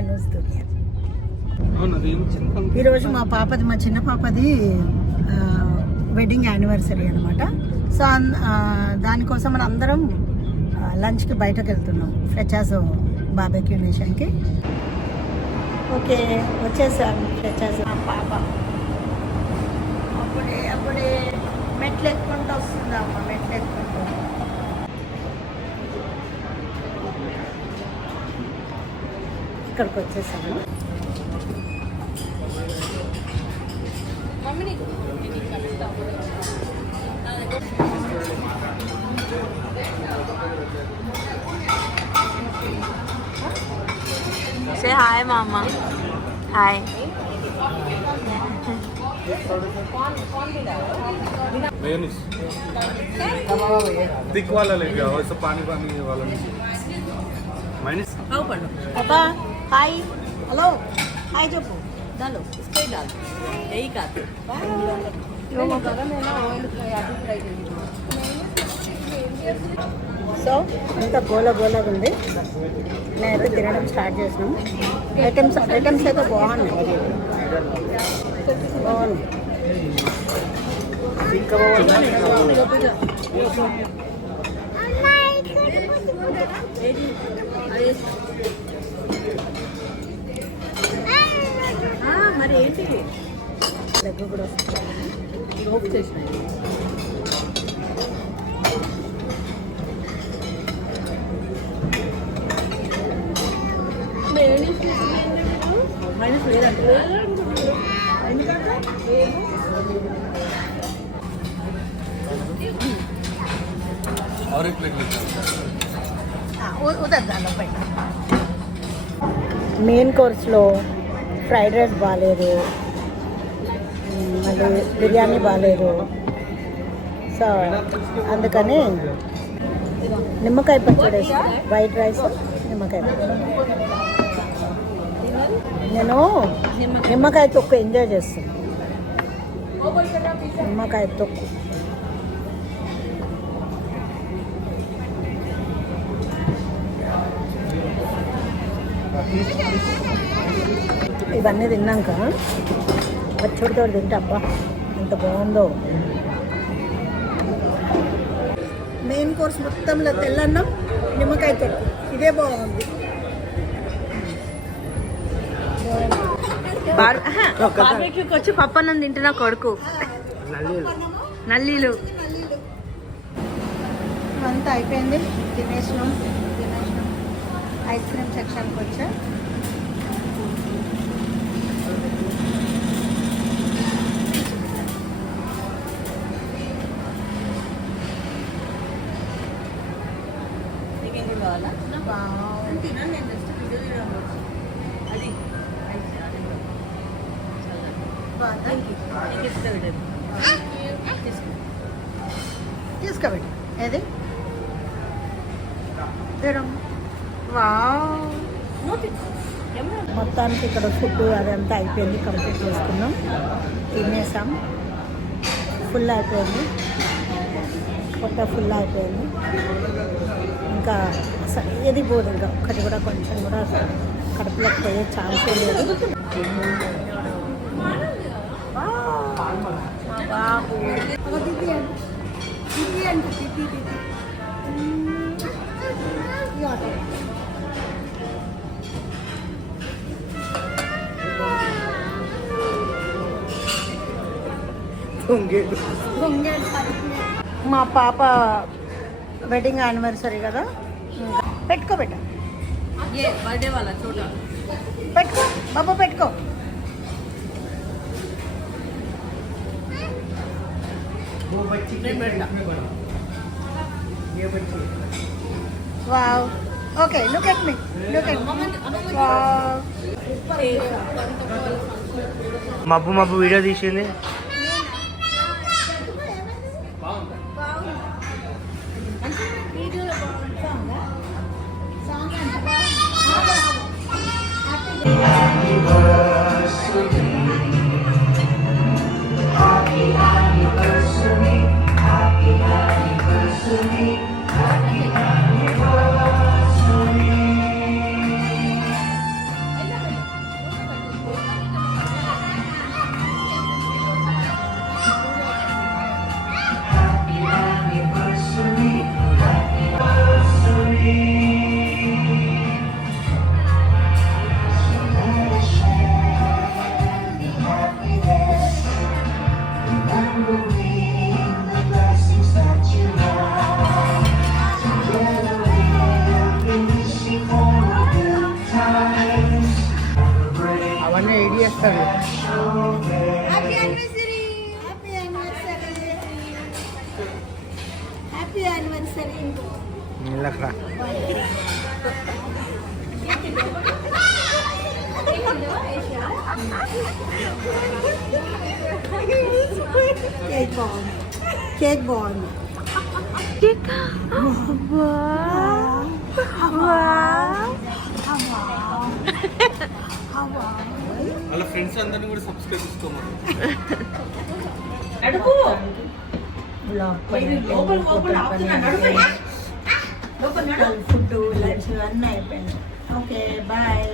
హెనూస్ దునియా. ఈరోజు మా చిన్న పాపది వెడ్డింగ్ యానివర్సరీ అనమాట. సో దానికోసం మనం అందరం లంచ్కి బయటకు వెళ్తున్నాం ఫ్రెచాజో బార్బెక్యూ నేషన్కి. ఓకే, వచ్చేసాం ఫ్రెచాజో. మా పాప అప్పుడే మెట్లు ఎక్కుంటూ వస్తుంది అమ్మ, మెట్లు ఎక్కుంటూ. ఇక్కడికి వచ్చేసాము. Say hi, Mama. Hi. Mayonnaise thick वाला लेके आओ, ऐसा पानी वाला नहीं। माइनस पापा हाय, हेलो हाय చెప్పు. डालो इसको ही डाल, यही खाते। సో ఇంత గోలగా ఉంది. నేనైతే తినడం స్టార్ట్ చేసినాం. ఐటమ్స్ అయితే బాగున్నాయి. మరి ఏంటి దగ్గర కూడా వస్తుంది. లోపు చేసినాయి. మైనస్ లేదంటే और एक प्लेट लेके ఉదర్ దానిలో పెట్ట. మెయిన్ కోర్స్లో ఫ్రైడ్ రైస్ బాగాలేదు, మళ్ళీ బిర్యానీ బాగాలేదు. సో అందుకని నిమ్మకాయ పచ్చడి వేసి వైట్ రైస్ నిమ్మకాయ పచ్చడి. నేను నిమ్మకాయ తొక్కు ఎంజాయ్ చేస్తాను. నిమ్మకాయ తొక్కు ఇవన్నీ తిన్నాక పచ్చడితో తింటే అబ్బా ఎంత బాగుందో. మెయిన్ కోర్స్ మొత్తంలో తెల్లన్నం నిమ్మకాయ తొక్కు ఇదే బాగుంది. బార్బెక్యూకి వచ్చి పప్పన్నం తింటున్నా కొడుకు. నల్లీలు అంతా అయిపోయింది. తినేసినాం. ఐస్ క్రీమ్ సెక్షన్కి వచ్చా. తీసుకోబెట్టి ఏది మొత్తానికి ఇక్కడ ఫుడ్ అదంతా అయిపోయింది. కంప్లీట్ చేసుకున్నాం, తినేసాం. ఫుల్ అయిపోయింది, కొత్త ఫుల్ అయిపోయింది. ఇంకా ఏది పోదు, ఇంకా ఒక్కటి కూడా కొంచెం కూడా కడుపులోకి పోయే ఛాన్సే లేదు. బాబు మా పాప వెడ్డింగ్ యానివర్సరీ కదా, పెట్టుకో బేటా, బర్త్డే వాళ్ళ చోట పెట్టుకో బాబా, పెట్టుకో. Wow, okay, look at me, look at me. Wow, మబ్బు మబ్బు వీడియో తీసింది. Happy anniversary happy anniversary happy anniversary నిలకరా కేక్ బాగుంది కేక్ బాగుంది వాళ్ళ ఫ్రెండ్స్ అందరిని కూడా సబ్స్క్రైబ్ చేసుకోమని. నడుపు ఫుడ్ లంచ్ అన్నీ అయిపోయింది ఓకే బాయ్